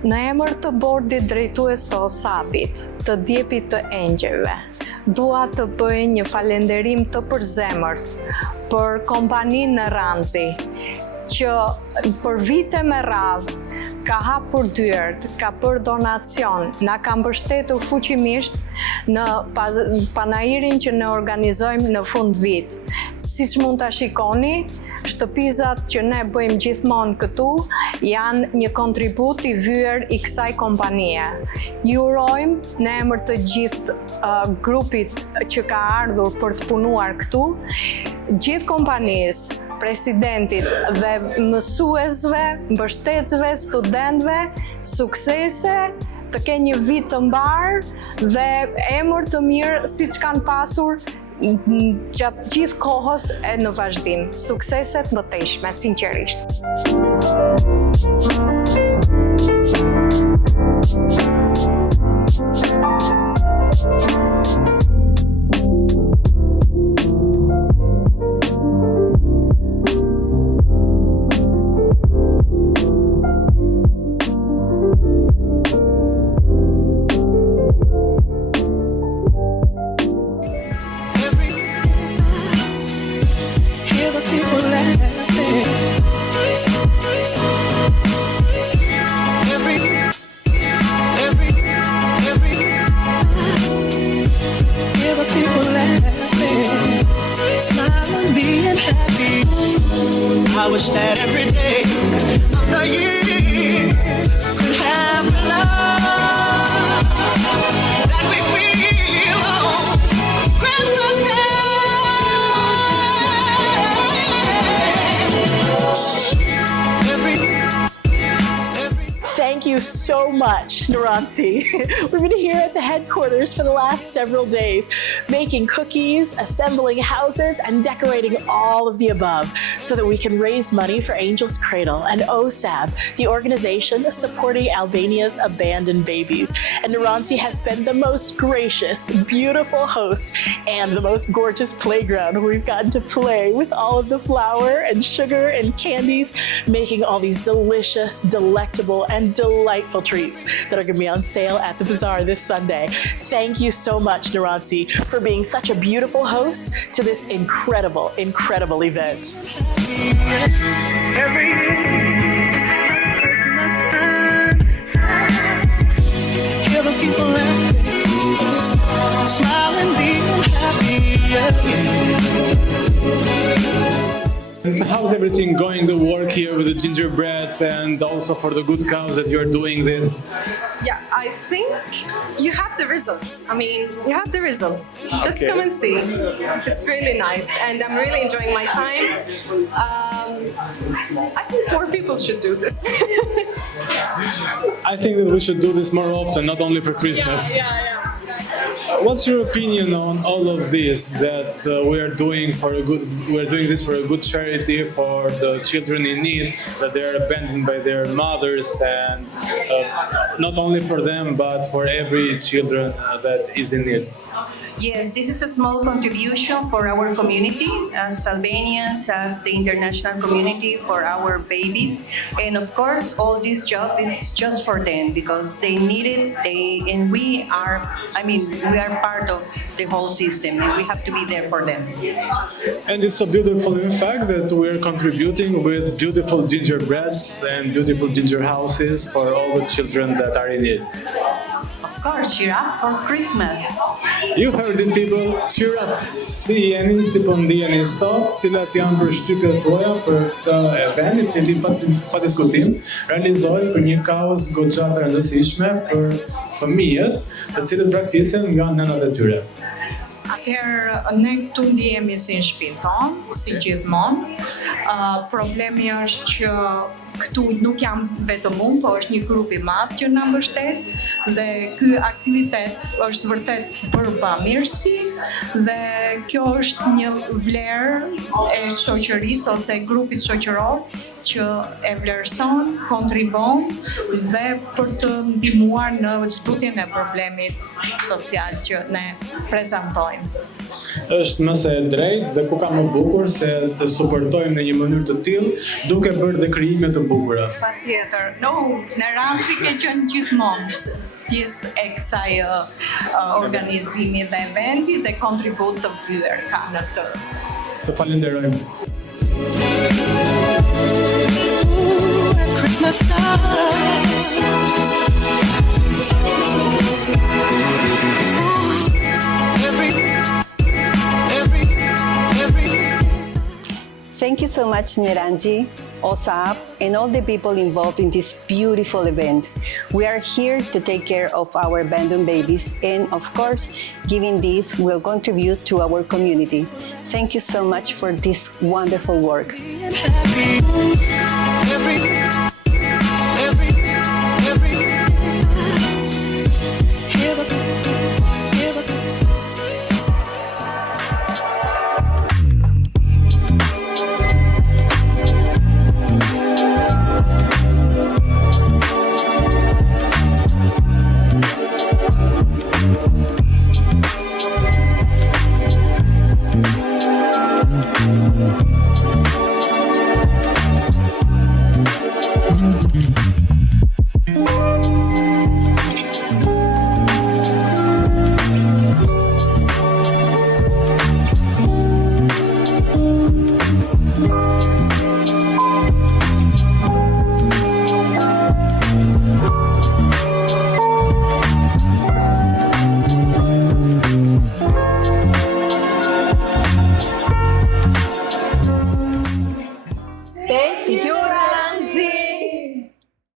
Në emër të bordit drejtues të OSAP-it, të djepit të engjëjve, dua të bëj një falenderim të përzemërt për kompaninë Neranzi, që për vite me radhë ka hapur dyert, ka bërë donacion, na ka mbështetur fuqimisht në panairin që ne organizojmë në fund vit. Siç mund ta shikoni, shtëpizat që ne bëjmë gjithmonë këtu janë një kontribut i vyer i kësaj kompanie. Ju urojmë në emër të gjithë grupit që ka ardhur për të punuar këtu, gjithë kompanisë, presidentit dhe mësuesve, mbështetësve, studentëve, suksese, të kenë një vit të mbar dhe emër të mirë siç kanë pasur gjatë gjithë kohës e në vazhdim. Sukseset më tejshme, sinqerisht. I wish that every day of the year could have the love that we feel on Christmas Day. Thank you so much, Neranzi. We've been here at the headquarters for the last several days, making cookies, assembling houses, and decorating all of the above so that we can raise money for Angel's Cradle and OSAB, the organization supporting Albania's abandoned babies. And Neranzi has been the most gracious, beautiful host and the most gorgeous playground where we've gotten to play with all of the flour and sugar and candies, making all these delicious, delectable, and delightful treats that are going to be on sale at the bazaar this Sunday. Thank you so much, Neranzi, for being such a beautiful host to this incredible, incredible event. Every Christmas time, hear the people laughing, smiling, being happy. How's everything going to work here with the gingerbreads and also for the good cause that you're doing this? Yeah, I think you have the results. I mean, you have the results. Just Okay. come and see. It's really nice, and I'm really enjoying my time. I think more people should do this. I think that we should do this more often, not only for Christmas. Yeah. What's your opinion on all of this that we're doing this for a good charity for the children in need, that they're abandoned by their mothers, and not only for them but for every children that is in need? Yes, this is a small contribution for our community as Albanians, as the international community, for our babies. And of course, all this job is just for them because they need it. We are part of the whole system and we have to be there for them. And it's so beautiful in fact that we're contributing with beautiful gingerbreads and beautiful ginger houses for all the children that are in need. Of course, cheer up for Christmas. You heard it, people, cheer up! Si jeni, si po ndiheni sot, cilat janë përshtypjet tuaja për këtë event, i cili pa diskutim realizohet për një kauzë goxha të rëndësishme për fëmijët, të cilët braktisën nga nënat e tyre. Atëherë ne këtu ndihemi si në shtëpinë tonë, si gjithmonë. Problemi është që këtu nuk jam vetëm unë, po është një grup i madh që na mbështet dhe ky aktivitet është vërtet për bamirësi dhe kjo është një vlerë e shoqërisë ose grupit shoqëror që e vlerëson, kontribon dhe për të ndihmuar në zbutjen e problemit social që ne prezantojmë. Është mëse e drejtë dhe ku ka më bukur se të suportojmë në një mënyrë të tillë duke bërë dhe krijime të bukura. Patjetër. Në Ranci ke qenë gjithmonë pjesë e kësaj organizimi dhe eventi dhe kontribut të vyer ka në të. Të falenderojmë. Christmas stars. Thank you so much, Neranji, OSAP, and all the people involved in this beautiful event. We are here to take care of our abandoned babies, and of course, giving this will contribute to our community. Thank you so much for this wonderful work. Thank you.